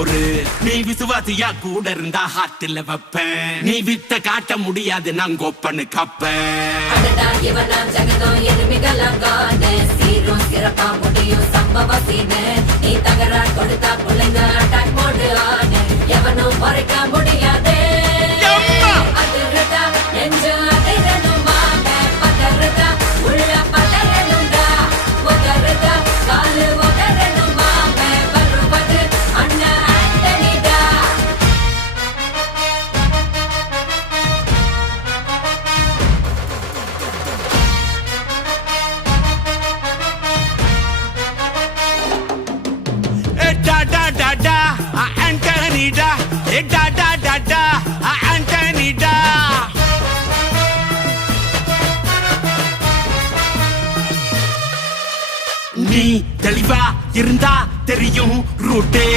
பொறு. நீ விசுவாசியா கூட இருந்தா ஹார்ட்ல வைப்பேன். நீ வித்த காட்ட முடியாது நான் கோப்பனு கப்பேன். இவனாம் ஜெகதம் எருமிகளாங்கான சீரும் சிறப்பா முடியும் சம்பவ சீனு. நீ தகராறு கொடுத்தா பிள்ளைங்க அட்டாக் மோடு ஆனு. எவனும் மறைக்க முடியாதே. அதிர்றதா நெஞ்சு அதிரணுமாங்க. பதறதா உள்ள பதறணுண்டா. உதறதா காலு உதறணுமாங்க. வருவது அண்ணன் ஆண்டனிடா. Antonida, Antonida. நீ தெளிவா இருந்தா தெரியும் ரூட்டே.